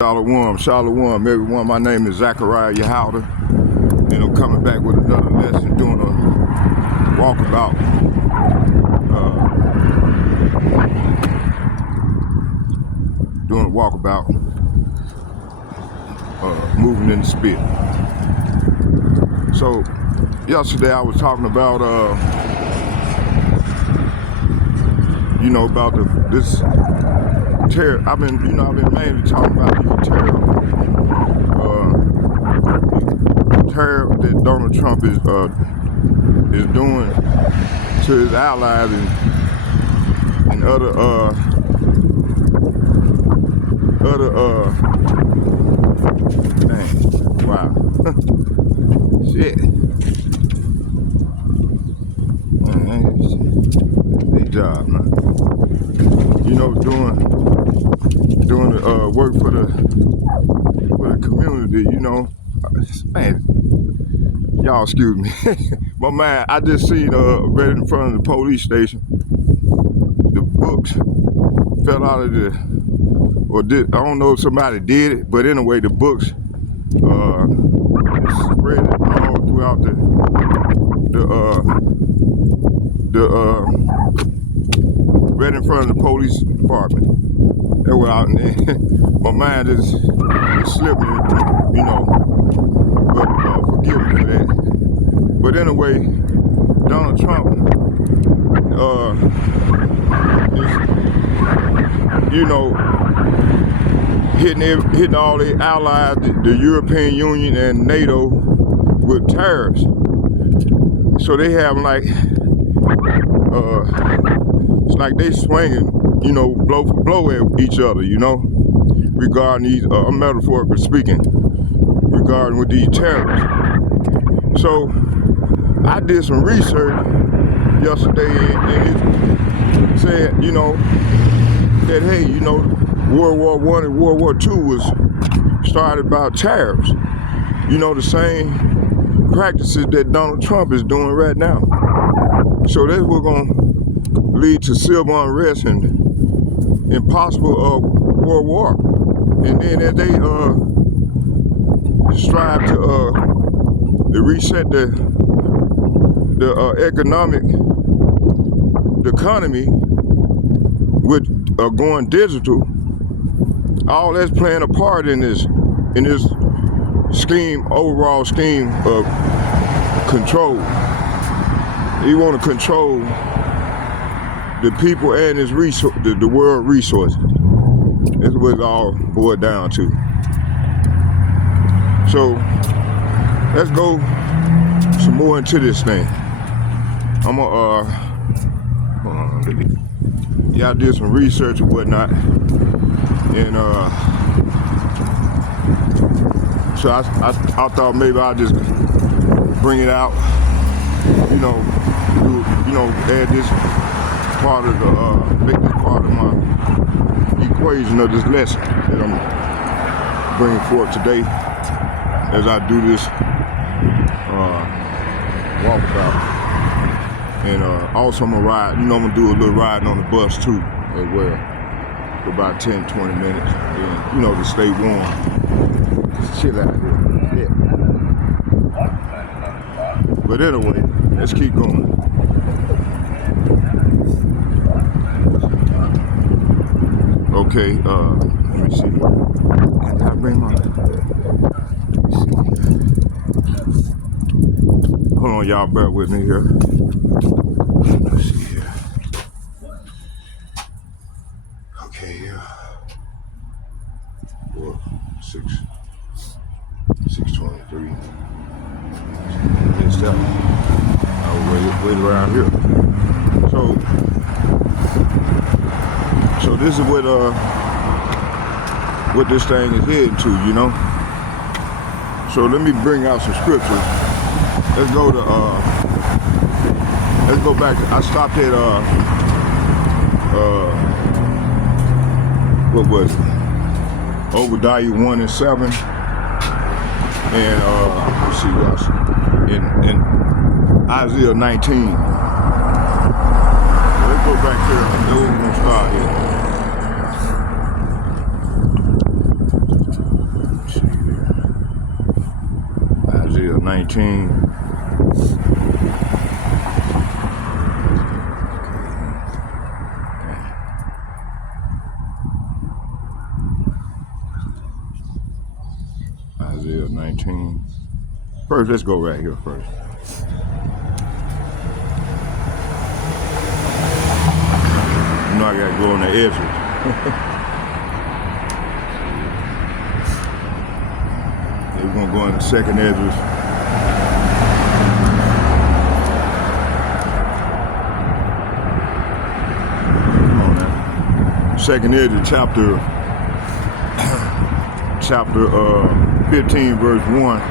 Shalom, everyone. My name is Zachariah Yahouda, and I'm coming back with another lesson, doing a walkabout. Moving in the spit. So, yesterday I was talking about, about this terror. I've been mainly talking about the terror that Donald Trump is doing to his allies and other dang, wow, shit, man, big job, man. Doing the work for the community, man. Y'all excuse me. But man, I just seen right in front of the police station, the books fell out of I don't know if somebody did it, but anyway, the books spread it all throughout right in front of the police department. They were out in there. My mind just slipped me, but forgive me for that. But anyway, Donald Trump is, hitting all their allies, the European Union and NATO, with tariffs. So they have it's like they swinging, blow for blow at each other, regarding these, metaphorically speaking, regarding with these tariffs. So I did some research yesterday, and it said, that hey, World War I and World War II was started about tariffs. The same practices that Donald Trump is doing right now. So that's what's gonna lead to civil unrest and impossible world war. And then as they strive to reset the economy with going digital, all that's playing a part in this overall scheme of control. He want to control the people and his the world resources. That's what it all boiled down to. So let's go some more into this thing. I'm gonna I did some research and whatnot, and so I thought maybe I'll just bring it out, add this part of make this part of my equation of this lesson that I'm bringing forth today as I do this walkabout. And also I'm gonna ride, I'm gonna do a little riding on the bus too as well for about 10-20 minutes, and, to stay warm. Just chill out here. Yeah. But anyway, let's keep going. Okay, let me see. Can I bring my... Hold on, y'all, bear with me here. Let's see here. Okay, 6:23. It's that. I'll wait around here. So this is what this thing is heading to, So let me bring out some scriptures. Let's go back to, I stopped at what was it? Obadiah 1:7, and let's see what else. In Isaiah 19. Let's go back here. We're gonna start here. Isaiah 19. Isaiah 19. First, let's go right here first. You know I gotta go on the edges. We're gonna go on the second edges. Come on now. Second edge, chapter 15, verse 1.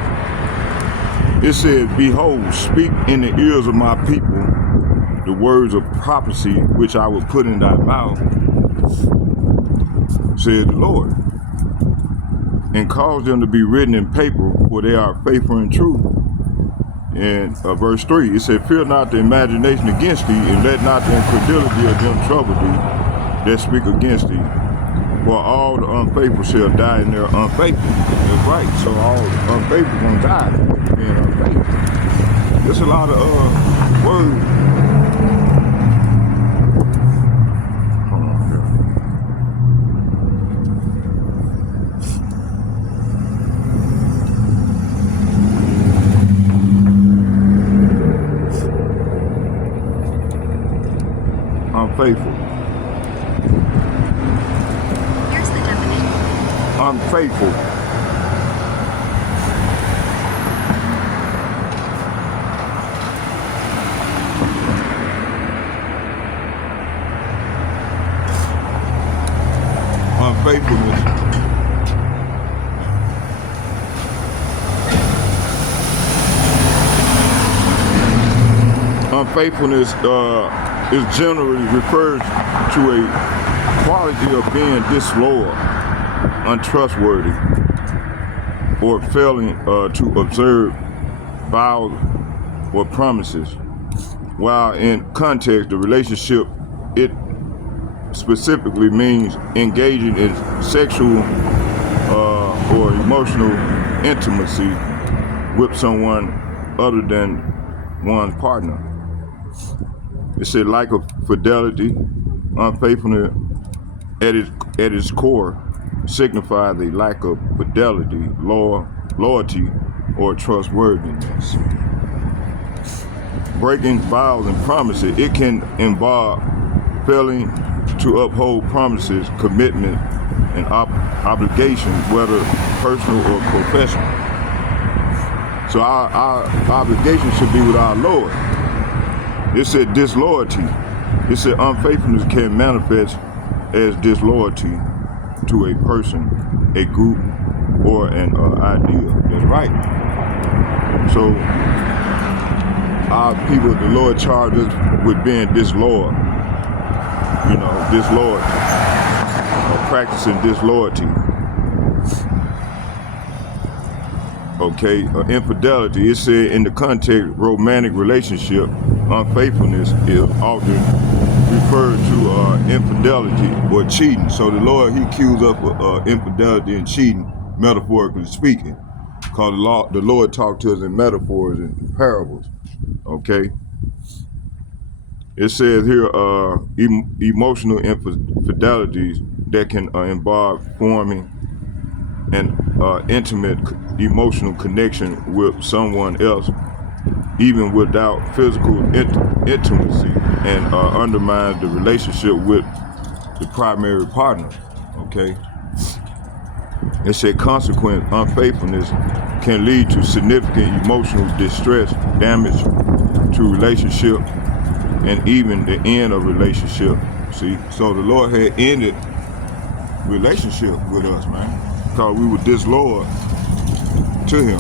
It says, "Behold, speak in the ears of my people the words of prophecy which I will put in thy mouth, said the Lord, and cause them to be written in paper, for they are faithful and true." And verse 3, it said, "Fear not the imagination against thee, and let not the incredulity of them trouble thee that speak against thee. For all the unfaithful shall die in their unfaithful." That's right. So all the unfaithful gonna die being unfaithful. There's a lot of words. Hold on here. Unfaithful. Here's the definition. Unfaithful. Unfaithfulness. Unfaithfulness is generally refers to a quality of being disloyal, untrustworthy, or failing to observe vows or promises. While in context, the relationship, it specifically means engaging in sexual or emotional intimacy with someone other than one's partner. It said lack of fidelity, unfaithfulness at its core signifies a lack of fidelity, loyalty, or trustworthiness. Breaking vows and promises, it can involve failing to uphold promises, commitment, and obligations, whether personal or professional. So our obligation should be with our Lord. It said disloyalty. It said unfaithfulness can manifest as disloyalty to a person, a group, or an idea. That's right. So our people, the Lord charged us with being disloyal. Disloyalty, or practicing disloyalty. Okay, infidelity. It said in the context romantic relationship, unfaithfulness is often referred to infidelity or cheating. So the Lord, He accused us of infidelity and cheating, metaphorically speaking, because the Lord talked to us in metaphors and parables. Okay. It says here emotional infidelities that can involve forming an intimate emotional connection with someone else, even without physical intimacy, and undermines the relationship with the primary partner. Okay. It said consequent unfaithfulness can lead to significant emotional distress, damage to relationship, and even the end of relationship. See, so the Lord had ended relationship with us, man, because we were disloyal to Him.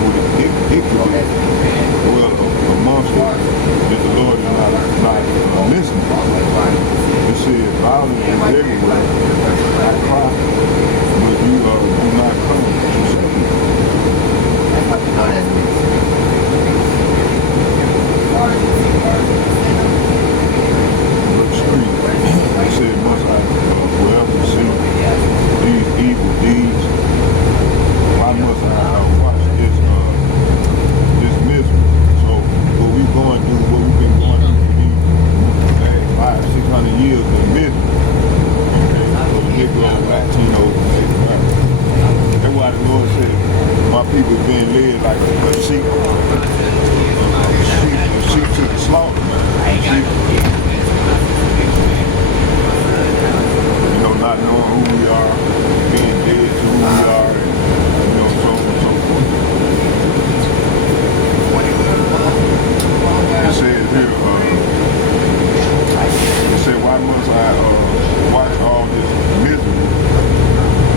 what it could be. Well, a monster if the Lord is not listening. It said violence is everywhere. I cry, but you do not come to save. Verse 3, it said, must I forever see these evil deeds? Why must I watch this misery? So what we've been going through for these last 500-600 years of misery. Okay, so the Negro, Latinos, right? That's why the Lord said, my people being led like a sheep to the slaughter. You know, not knowing who we are, being dead to who we are, and so on and so forth. It says here, it said, why must I watch all this misery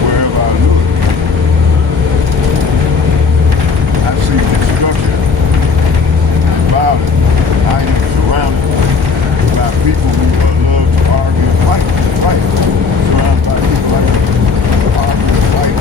wherever I look? I see destruction and violence. I am surrounded by people who love to argue and fight. Surrounded by people like argue and fight.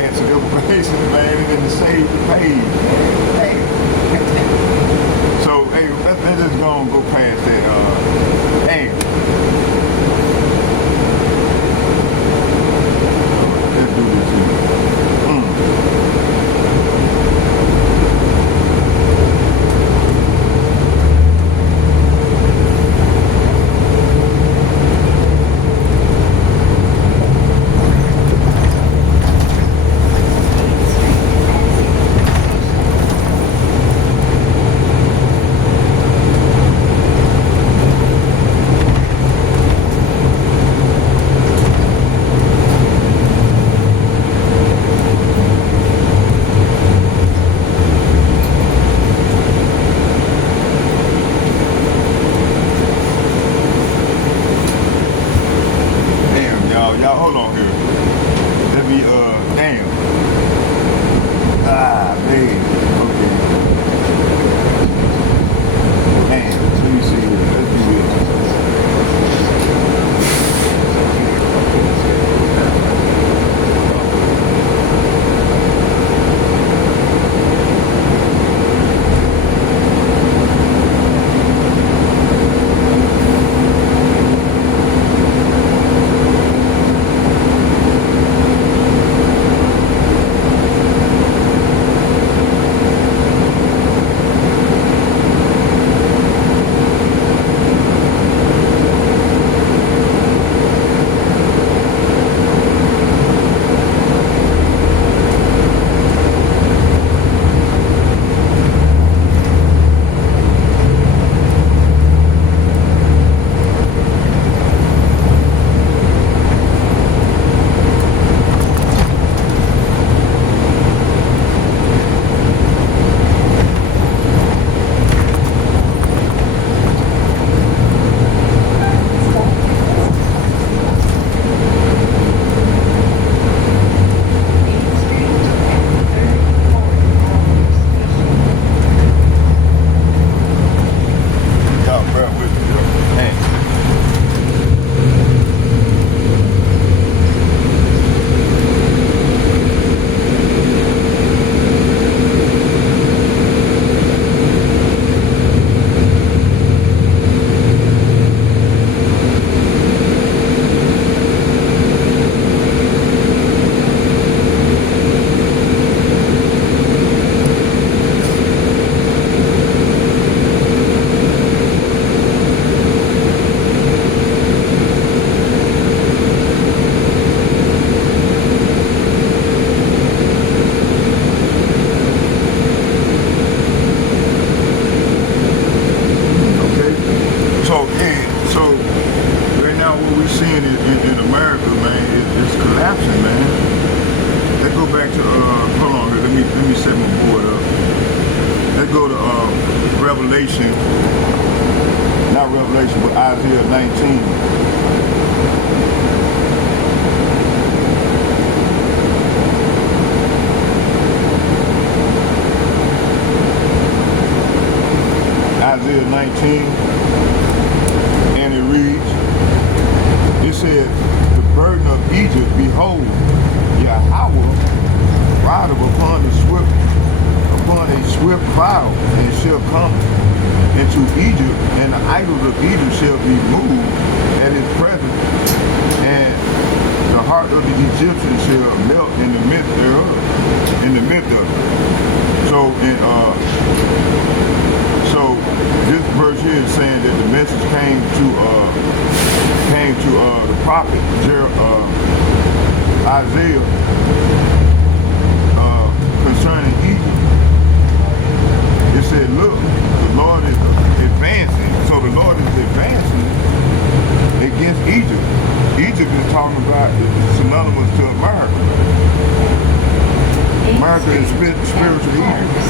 had some information, man, and then to save the page. Hey. So, hey, let's just go past that. Hey. Let's do this here. Y'all hold on here. Let me, damn. Ah, man. Okay. Man, let me see here. Let's do this. Revelation, not Revelation, but Isaiah 19. Isaiah 19, and it reads, it said, the burden of Egypt, behold, Yahweh rideth upon a swift cloud, and shall come into Egypt, and the idols of Egypt shall be moved at his presence, and the heart of the Egyptians shall melt in the midst thereof, in the midst of it. So this verse here is saying that the message came to the prophet Isaiah concerning Egypt. It said, look, the Lord is advancing. So the Lord is advancing against Egypt. Egypt is talking about, it's synonymous to America. America is spiritual Egypt.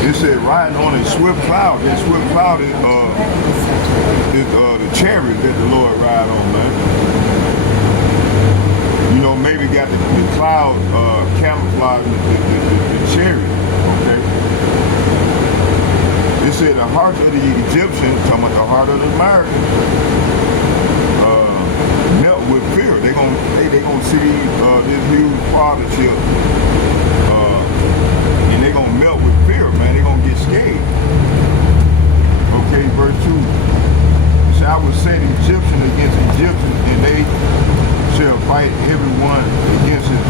It said riding on a swift cloud. That swift cloud is the chariot that the Lord ride on, man. You know, maybe got the cloud camouflaging the chariot, okay? It said the heart of the Egyptians, talking about the heart of the Americans, melt with fear. They're gonna see this huge partnership, and they gonna melt with fear, man. They gonna get scared. Okay, verse 2. It said, I will set Egyptian against Egyptian, and they shall fight everyone against his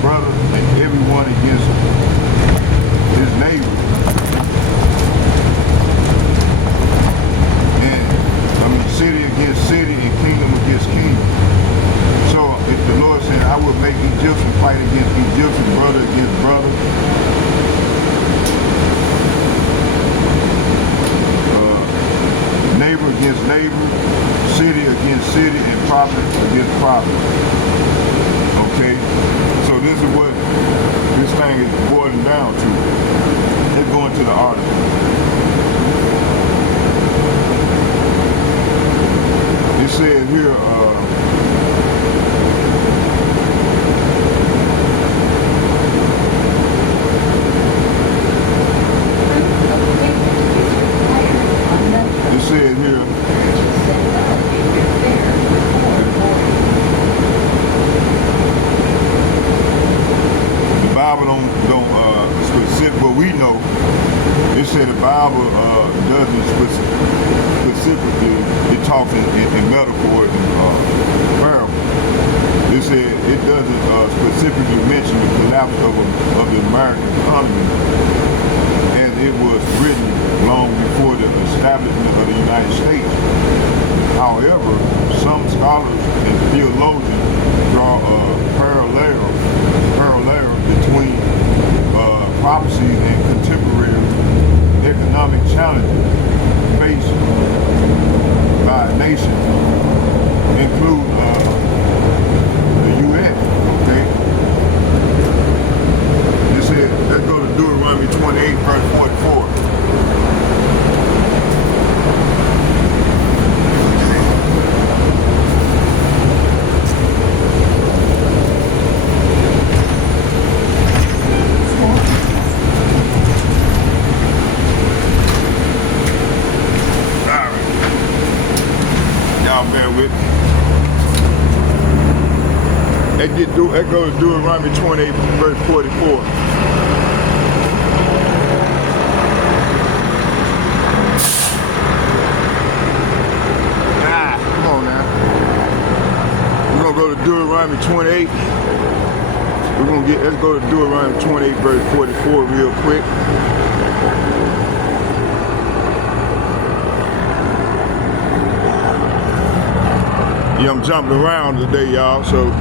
brother, and everyone against his neighbor. City against city and kingdom against kingdom. So if the Lord said, I will make Egyptian fight against Egyptian, brother against brother, neighbor against neighbor, city against city, and prophet against prophet. Okay? So this is what this thing is boiling down to. Let's go into the article. It says here, the Bible don't specific, but we know it said the Bible doesn't specifically, it talks in metaphor and parable. It said it doesn't specifically mention the collapse of the American economy, and it was written long before the establishment of the United States. However, some scholars and theologians draw a parallel between prophecy and contemporary economic challenges faced by a nation, include the U.S. Okay, it said, let's go to Deuteronomy 28, verse 44. That goes to Deuteronomy 28, verse 44. Come on now. We're gonna go to Deuteronomy 28. Let's go to Deuteronomy 28, verse 44 real quick. Yeah, I'm jumping around today, y'all, so.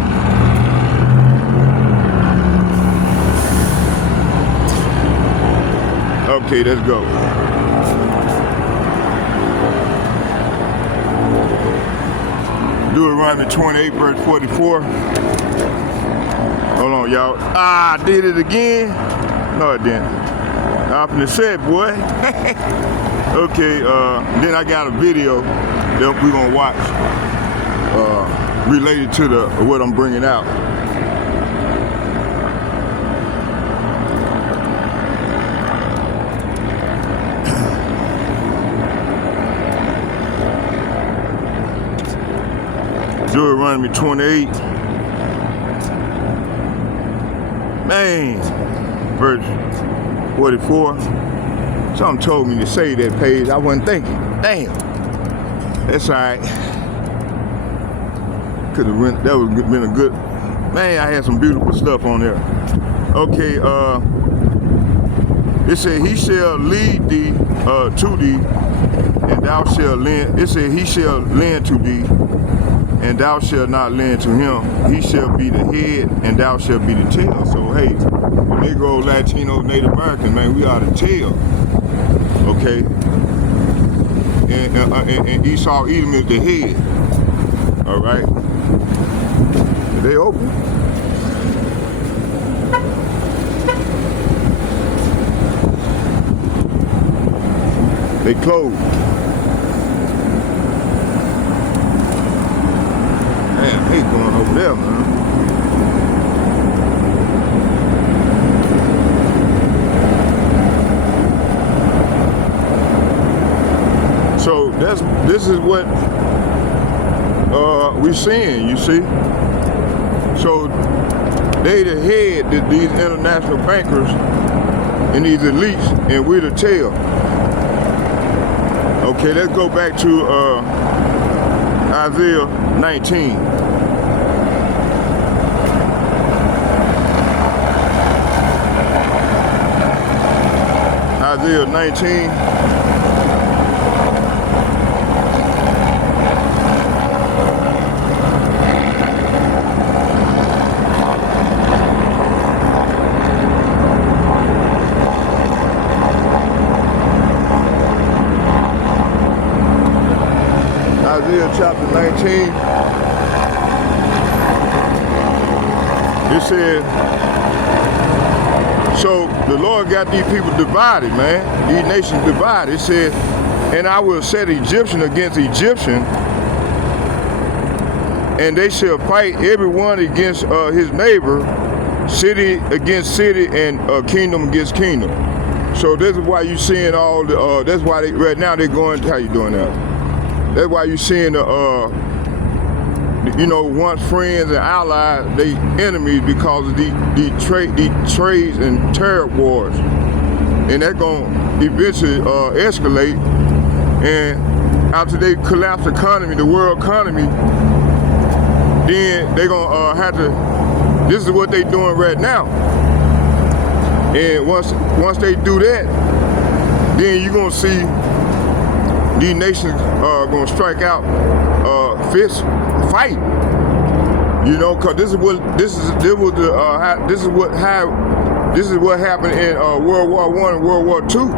Okay, let's go. Deuteronomy 28, verse 44. Hold on, y'all. I did it again. No, I didn't. I'm finna say it, boy. Okay, then I got a video that we're gonna watch related to what I'm bringing out. Deuteronomy 28, man, verse 44. Something told me to say that page. I wasn't thinking. Damn, that's all right. Could have been. That would have been a good. Man, I had some beautiful stuff on there. Okay, it said, he shall lead thee to thee, and thou shalt lend. It said, he shall lend to thee, and thou shalt not lend to him. He shall be the head, and thou shalt be the tail. So, hey, the Negro, Latino, Native American, man, we are the tail. Okay? And Esau, Edom is the head. All right? Are they open? They closed. Man, they going over there, man. So this is what we're seeing, you see. So they the head, these international bankers and these elites, and we're the tail. Okay, let's go back to Isaiah 19. Isaiah 19. Isaiah chapter 19. It said, so the Lord got these people divided, man. These nations divided. It said, and I will set Egyptian against Egyptian, and they shall fight everyone against his neighbor, city against city, and kingdom against kingdom. So this is why you seeing all the, that's why right now they're going, how you doing now? That's why you seeing the, you know, once friends and allies, they enemies because of the trades and terror wars. And that's going to eventually escalate. And after they collapse the economy, the world economy, then they're going to have to, this is what they're doing right now. And once they do that, then you're going to see these nations are going to strike out, fist fight. You know, cause this is what happened in World War I and World War II.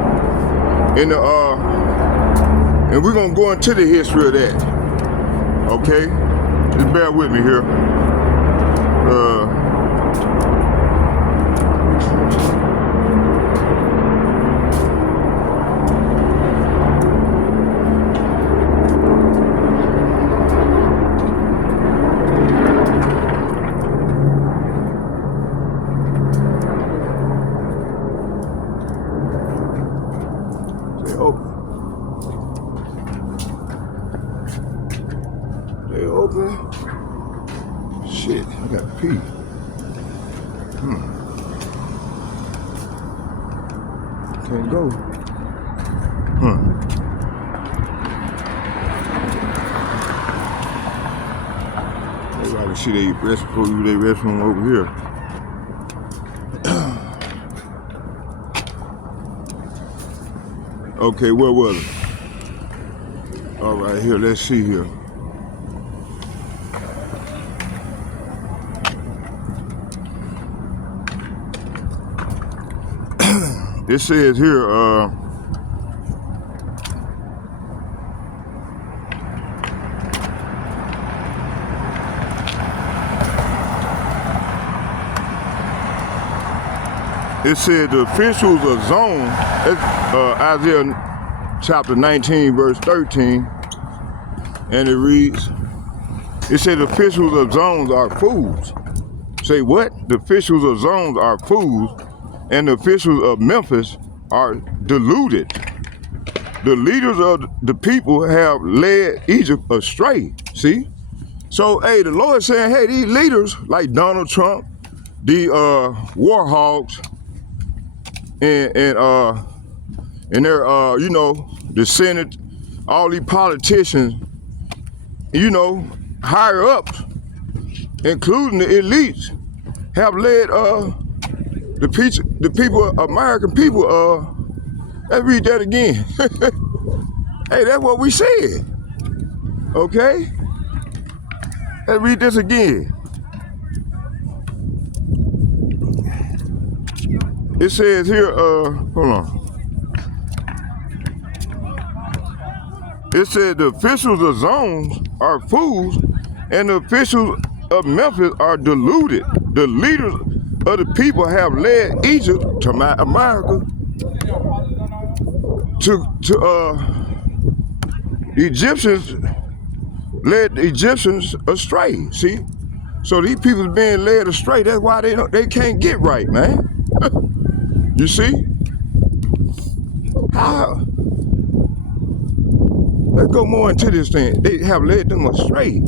And we're gonna go into the history of that. Okay, just bear with me here. They open. Shit, I gotta pee. Can't go. Everybody see they restroom over here. Okay, where was it? All right, here, let's see here. It says here, it said the officials of zone, Isaiah chapter 19, verse 13, and it reads, it said the officials of zones are fools. Say what? The officials of zones are fools, and the officials of Memphis are deluded. The leaders of the people have led Egypt astray. See? So, hey, the Lord is saying, hey, these leaders like Donald Trump, the war hogs, and their, you know, the Senate, all these politicians, you know, higher ups, including the elites, have led the people, American people, let's read that again. Hey, that's what we said. Okay? Let's read this again. It says here, hold on. It said the officials of zones are fools, and the officials of Memphis are deluded. The leaders of the people have led Egypt, to America, the Egyptians led the Egyptians astray. See, so these people being led astray. That's why they can't get right, man. You see? How? Let's go more into this thing. They have led them astray.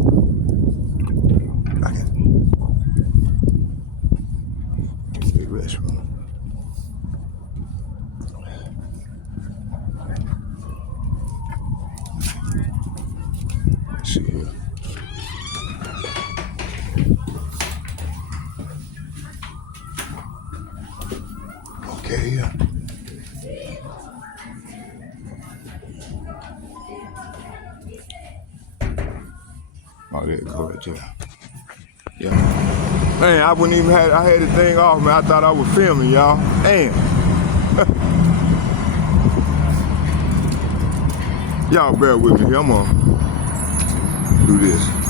Oh, there it go right there. Yeah. Man, I wouldn't even I had the thing off, man. I thought I was filming, y'all. Damn. Y'all bear with me here. I'm gonna do this.